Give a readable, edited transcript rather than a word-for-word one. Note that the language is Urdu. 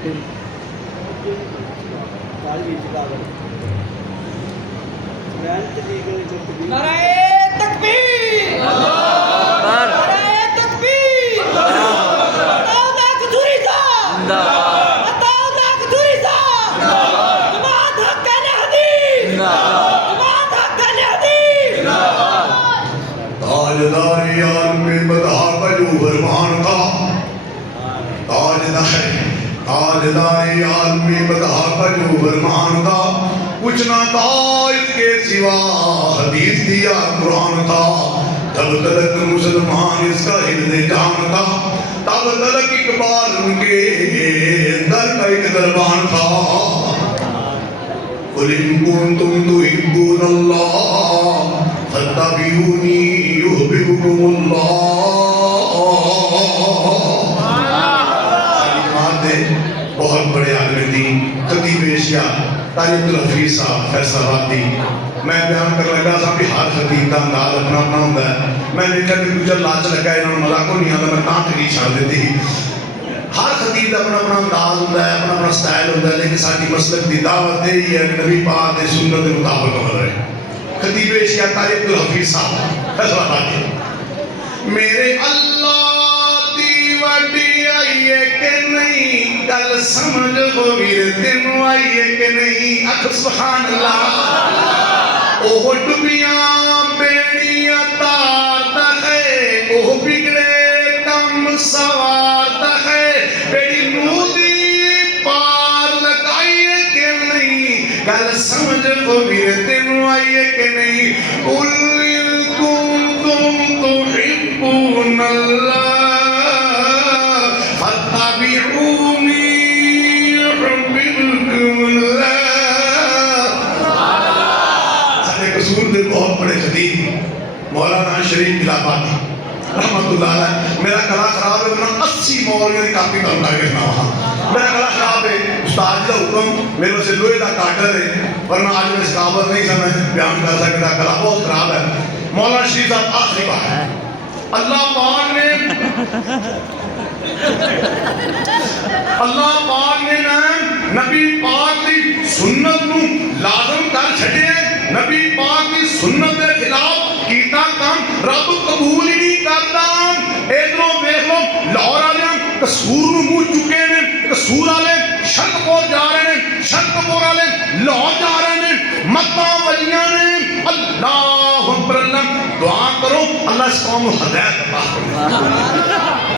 نعرہ تکبیر! نعرہ تکبیر! عطاء اللہ قدوری صاحب! عطاء اللہ قدوری صاحب! جماعت حق اہل حدیث! جماعت حق اہل حدیث! تاجدار عالم مذہب جو فرمان کا تاجدار عالم مذہب جو فرمان کا کچھ نہ تھا اس کے سوا حدیث دیا قرآن تھا تب تلک مسلمان اس کا حفظ جان تھا تب تلک اقبال ان کے در کا ایک دربان تھا قل ان کنتم تحبون اللہ فاتبعونی یحببکم اللہ بہت بڑے عالم دین خطیب ایشیا طارق الحفیظ صاحب فیصل آبادی میں بیان کر لگا تھا کہ ہر خطیب کا انداز اپنا اپنا ہوتا ہے میں نے کہا کہ کچھ لاچ لگا انہوں نے مذاق کو نہیں آتا میں کہاں تک چھاڑ دیتی ہر خطیب کا اپنا اپنا انداز ہوتا ہے اپنا اپنا سٹائل ہوتا ہے لیکن ساری مسلک دی دعوت ہے یہ نبی پاک دی سنت کے مطابق عمل ہے خطیب ایشیا طارق الحفیظ صاحب فیصل آبادی میرے اللہ دی وڈی آئیے کہ نہیں کل سمجھ ہو میرے دن آئیے کہ نہیں اکھ سبحان اللہ اوہ ڈبیاں بیڑیاں تارتا ہے اوہ بگڑے کم سوارتا ہے بیڑی نودی پار لگائیے کہ نہیں کل سمجھ ہو میرے دن آئیے کہ نہیں قل ان کنتم تحبون اللہ فاتبعونی یحببکم اللہ سارے قصور دے بہت بڑے خطیب مولانا شریف الہٰبادی رحمت اللہ علیہ میرا کلا خراب ہے ورنہ 80 مولویوں کی کاپی پر اٹھا کے سنا وہاں میرا کلا خراب ہے استاد کا حکم میرے سے لوہے کا کاٹر ہے ورنہ آج میں اس قابل نہیں سمجھ بیان کر سکتا کلا بہت خراب ہے مولانا شریف صاحب آخری بات اللہ پاک نے نبی پاک کی سنت نو لازم کر چھڑے نبی پاک کی سنت کے خلاف کیتا کام رب قبول ہی نہیں کرتا ادھروں ویکھ لو لاہور والے قصور نو منہ چکے نے قصور والے شرک پور جا رہے ہیں شرک پور والے لاہور جا رہے ہیں مکہ ولیاں نے اللہ اکبر اللہ دعا کرو اللہ اس قوم کو ہدایت عطا فرمائے